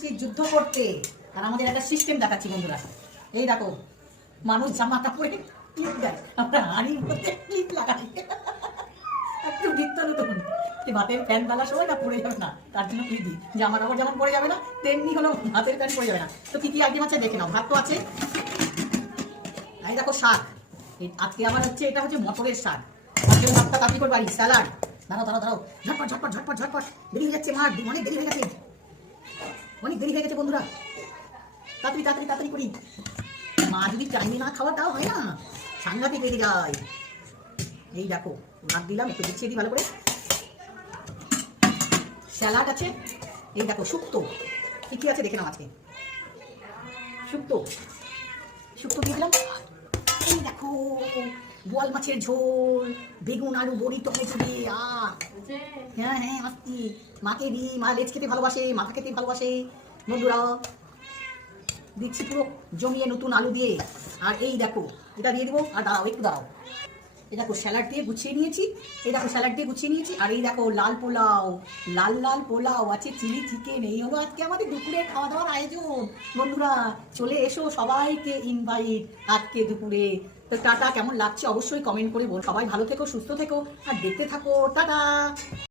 এসেছি যুদ্ধ করতে। আর আমাদের একটা সিস্টেম দেখাচ্ছি বন্ধুরা। এই দেখো, মানুষ জামাটা পরে ক্লিপ দেয়, আমরা হাড়ির মধ্যে ক্লিপ লাগাই। একটু বৃত্ত নতুন ভাতের প্যান বেলার সময় না পড়ে যাবে না, তার জন্য ক্লিপ দিই। জামার কাপড় যেমন পড়ে যাবে না, তেমনি হলো ভাতের প্যান পড়ে যাবে না। তো কি কি আইটেম আছে দেখে নাও। ভাত তো আছে, এই দেখো শাক। আজকে আমার হচ্ছে, এটা হচ্ছে মটরের শাক। আজকে ভাতটা কাটি করে বাড়ি। স্যালাড, দাঁড়াও দাঁড়াও দাঁড়াও, ঝটপট ঝটপট ঝটপট ঝটপট, দেরি হয়ে যাচ্ছে। মার অনেক দেরি হয়ে গেছে, অনেক দেরি হয়ে গেছে বন্ধুরা, তাড়াতাড়ি তাড়াতাড়ি তাড়াতাড়ি করি। মা যদি টাইমে না খাওয়া দাওয়া হয় না, সাংঘাতিক বেড়ে যায়। এই দেখো, ভাত দিলাম, একটু গুছিয়ে দিই ভালো করে। স্যালাড আছে, এই দেখো শুক্তো। কি কি আছে দেখে নাও আজকে। শুক্তো, শুক্তো দিয়ে দিলাম। এই দেখো বোয়াল মাছের ঝোল, বেগুন আলু বড়ি টমেটো দিয়ে। হ্যাঁ হ্যাঁ মাস্তি, মাকে দিই, মা লেজ খেতে ভালোবাসে, মাথা খেতে ভালোবাসে বন্ধুরা। দিচ্ছি পুরো জমিয়ে নতুন আলু দিয়ে। আর এই দেখো, এটা দিয়ে দেবো। আর দাঁড়াও একটু দাঁড়াও, এই দেখো স্যালাড দিয়ে গুছিয়ে নিয়েছি। এই দেখো স্যালাড দিয়ে গুছিয়ে নিয়েছি। আর এই দেখো লাল পোলাও, লাল লাল পোলাও আছে, চিলি চিকেন। এই হলো আজকে আমাদের দুপুরে খাওয়া দাওয়ার আয়োজন বন্ধুরা। চলে এসো, সবাইকে ইনভাইট আজকে দুপুরে। তো টাটা, কেমন লাগছে অবশ্যই কমেন্ট করে বল। সবাই ভালো থেকো, সুস্থ থেকো, আর দেখতে থাকো। টাটা।